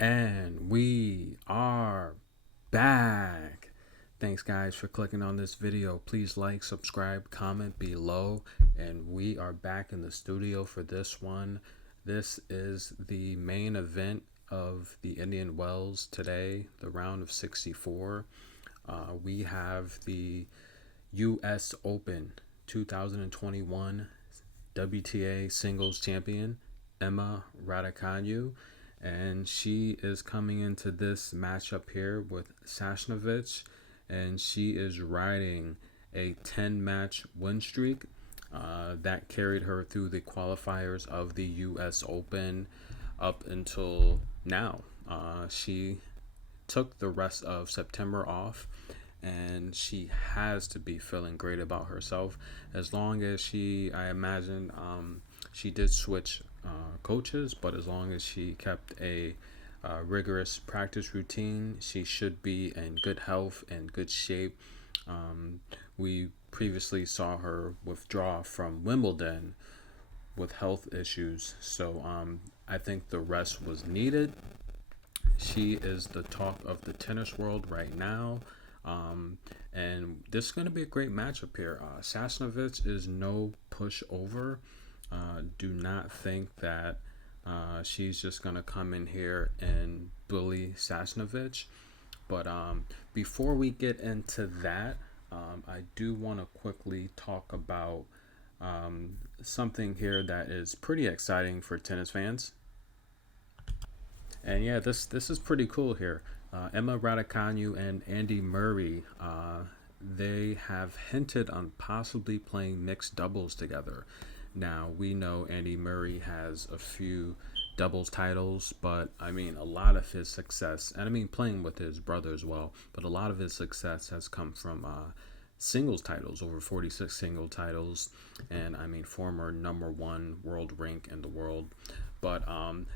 And we are back. Thanks, guys, for clicking on this video. Please like, subscribe, comment below. And we are back in the studio for this one. This is the main event of the Indian Wells today, the round of 64. We have the U.S. Open 2021 WTA singles champion, Emma Raducanu, and she is coming into this matchup here with Sasnovich, and she is riding a 10-match win streak that carried her through the qualifiers of the U.S. Open up until now. She took the rest of September off, and she has to be feeling great about herself as long as I imagine, she did switch coaches, but as long as she kept a rigorous practice routine, she should be in good health and good shape. We previously saw her withdraw from Wimbledon with health issues, so I think the rest was needed. She is the talk of the tennis world right now. And this is going to be a great matchup here. Sasnovich is no pushover. Do not think that she's just going to come in here and bully Sasnovich. But before we get into that, I do want to quickly talk about something here that is pretty exciting for tennis fans. And yeah, this is pretty cool here. Emma Raducanu and Andy Murray, they have hinted on possibly playing mixed doubles together. Now, we know Andy Murray has a few doubles titles, but I mean, a lot of his success, and I mean, playing with his brother as well, but a lot of his success has come from singles titles, over 46 single titles, and I mean, former #1 world rank in the world. But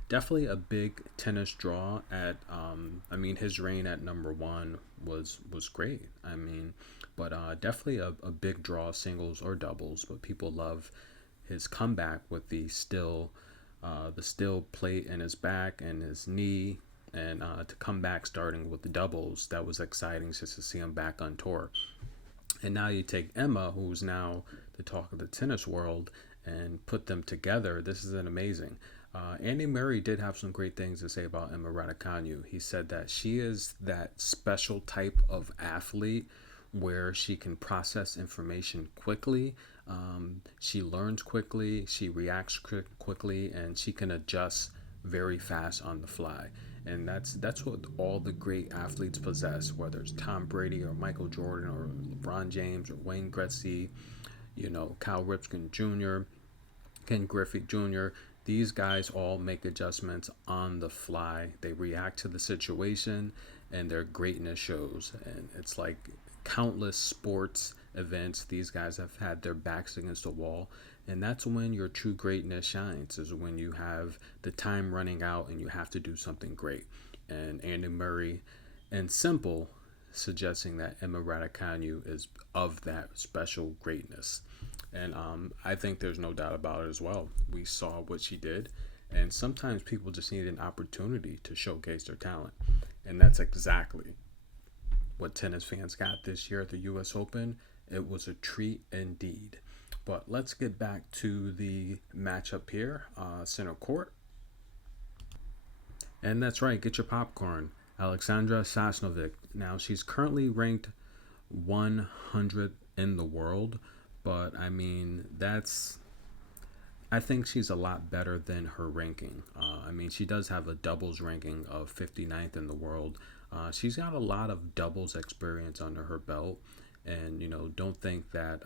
definitely a big tennis draw at, I mean, his reign at #1 was great. I mean, but definitely a big draw, singles or doubles. But people love his comeback with the steel plate in his back and his knee, and to come back starting with the doubles, that was exciting just to see him back on tour. And now you take Emma, who's now the talk of the tennis world, and put them together. This is an amazing. Andy Murray did have some great things to say about Emma Raducanu. He said that she is that special type of athlete where she can process information quickly. She learns quickly, she reacts quickly, and she can adjust very fast on the fly. And that's what all the great athletes possess, whether it's Tom Brady or Michael Jordan or LeBron James or Wayne Gretzky, Cal Ripken Jr., Ken Griffey Jr. These guys all make adjustments on the fly. They react to the situation, and their greatness shows. And it's like countless sports events, these guys have had their backs against the wall. And that's when your true greatness shines, is when you have the time running out and you have to do something great. And Andy Murray and Simple suggesting that Emma Raducanu is of that special greatness. And I think there's no doubt about it as well. We saw what she did, and sometimes people just need an opportunity to showcase their talent. And that's exactly what tennis fans got this year at the U.S. Open. It was a treat indeed. But let's get back to the matchup here, center court. And that's right, get your popcorn. Aliaksandra Sasnovich. Now, she's currently ranked 100 in the world, but I mean, I think she's a lot better than her ranking. I mean, she does have a doubles ranking of 59th in the world. She's got a lot of doubles experience under her belt, and don't think that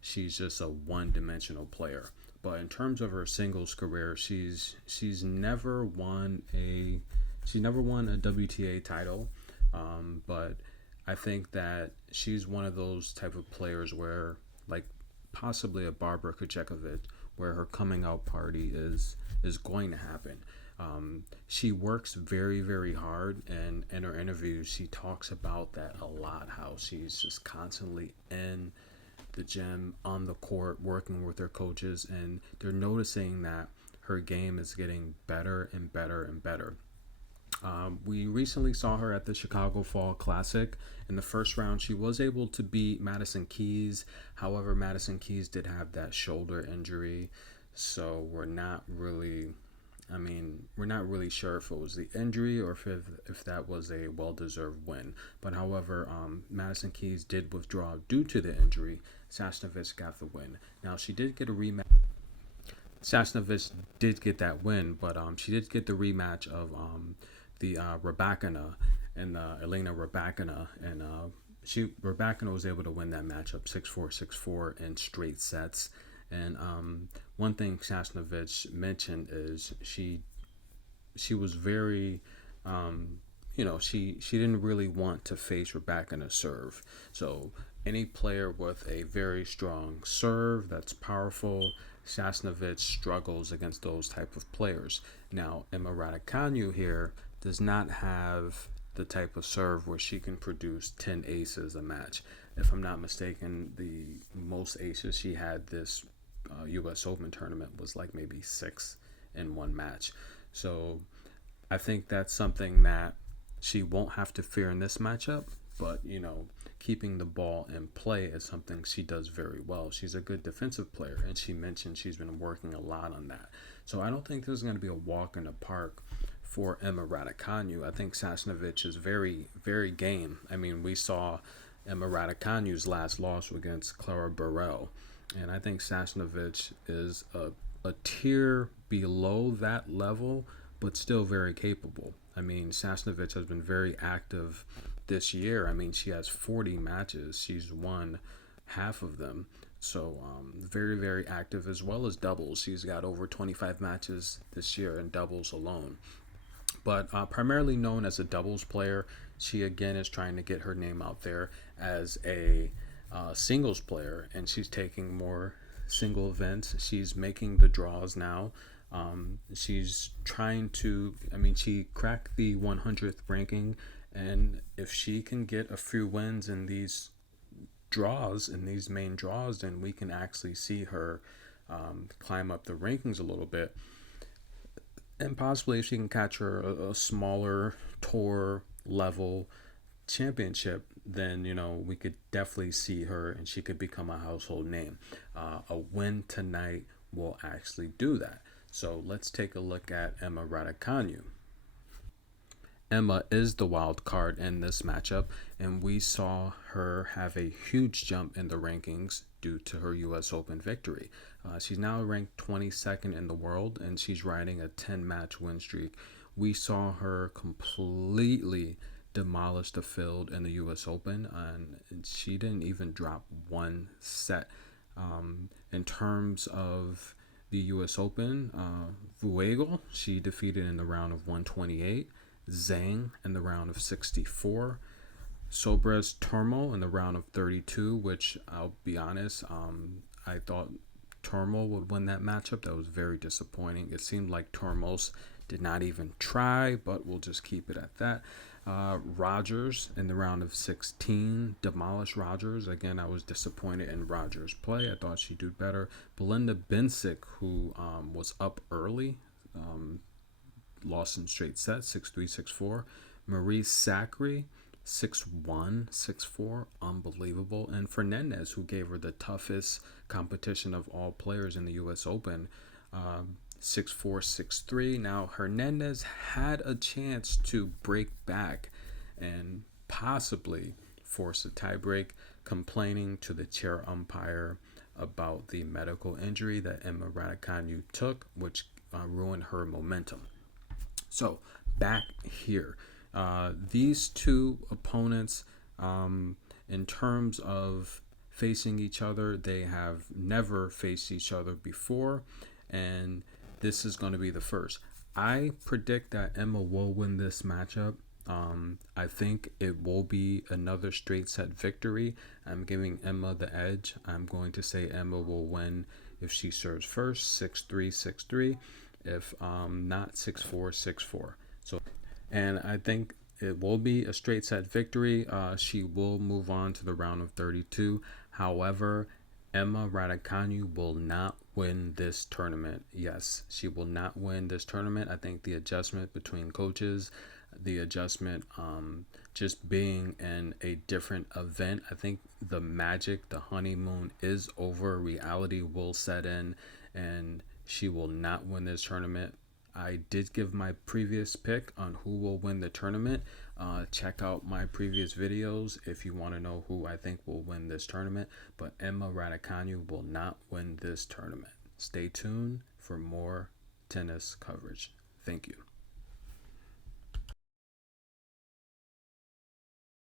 she's just a one-dimensional player. But in terms of her singles career, she's never won a WTA title. But I think that she's one of those type of players where, like possibly a Barbara Krejcikovic, where her coming out party is going to happen. She works very, very hard, and in her interviews, she talks about that a lot, how she's just constantly in the gym, on the court, working with her coaches, and they're noticing that her game is getting better and better and better. We recently saw her at the Chicago Fall Classic. In the first round, she was able to beat Madison Keys. However, Madison Keys did have that shoulder injury, so we're not really sure if it was the injury or if that was a well-deserved win. But however, Madison Keys did withdraw due to the injury. Sasnovich got the win. Now, she did get a rematch. Sasnovich did get that win, but she did get the rematch of the Raducanu and Elena Raducanu, and Raducanu was able to win that matchup 6-4, 6-4 in straight sets. And one thing Sasnovich mentioned is she was very, she didn't really want to face Raducanu serve. So any player with a very strong serve that's powerful, Sasnovich struggles against those type of players. Now, Emma Raducanu here does not have the type of serve where she can produce 10 aces a match. If I'm not mistaken, the most aces she had this U.S. Open tournament was like maybe 6 in one match. So I think that's something that she won't have to fear in this matchup, but keeping the ball in play is something she does very well. She's a good defensive player, and she mentioned she's been working a lot on that. So I don't think this is going to be a walk in the park for Emma Raducanu. I think Sasnovich is very, very game. I mean, we saw Emma Raducanu's last loss against Clara Burrell, and I think Sasnovich is a tier below that level, but still very capable. I mean, Sasnovich has been very active this year. I mean, she has 40 matches. She's won half of them. So very, very active, as well as doubles. She's got over 25 matches this year in doubles alone. But primarily known as a doubles player, she again is trying to get her name out there as a singles player, and she's taking more single events. She's making the draws now. She's trying to, she cracked the 100th ranking, and if she can get a few wins in these draws, in these main draws, then we can actually see her climb up the rankings a little bit. And possibly if she can catch her a smaller tour level championship, then we could definitely see her and she could become a household name. A win tonight will actually do that. So let's take a look at Emma Raducanu. Emma is the wild card in this matchup, and we saw her have a huge jump in the rankings due to her U.S. Open victory. She's now ranked 22nd in the world, and she's riding a 10-match win streak. We saw her completely demolish the field in the U.S. Open, and she didn't even drop one set. In terms of the U.S. Open, Vuegel, she defeated in the round of 128. Zhang in the round of 64. Sobres Turmo in the round of 32, which I'll be honest, I thought Turmo would win that matchup. That was very disappointing. It seemed like Turmos did not even try, but we'll just keep it at that. Rogers in the round of 16 demolished Rogers. Again, I was disappointed in Rogers' play. I thought she'd do better. Belinda Bencic, who was up early, lost in straight sets, 6-3, 6-4. Marie Sacre, 6-1, 6-4, unbelievable. And Fernandez, who gave her the toughest competition of all players in the U.S. Open, 6-4, 6-3. Now, Hernandez had a chance to break back and possibly force a tiebreak, complaining to the chair umpire about the medical injury that Emma Raducanu took, which ruined her momentum. So, back here, these two opponents, in terms of facing each other, they have never faced each other before, and this is going to be the first. I predict that Emma will win this matchup. I think it will be another straight set victory. I'm giving Emma the edge. I'm going to say Emma will win if she serves first, 6-3, 6-3. If not, 6-4, 6-4. So, and I think it will be a straight set victory. She will move on to the round of 32. However, Emma Raducanu will not win this tournament. Yes, she will not win this tournament. I think the adjustment between coaches, the adjustment, just being in a different event. I think the magic, the honeymoon is over. Reality will set in, and she will not win this tournament. I did give my previous pick on who will win the tournament. Check out my previous videos if you want to know who I think will win this tournament. But Emma Raducanu will not win this tournament. Stay tuned for more tennis coverage. Thank you.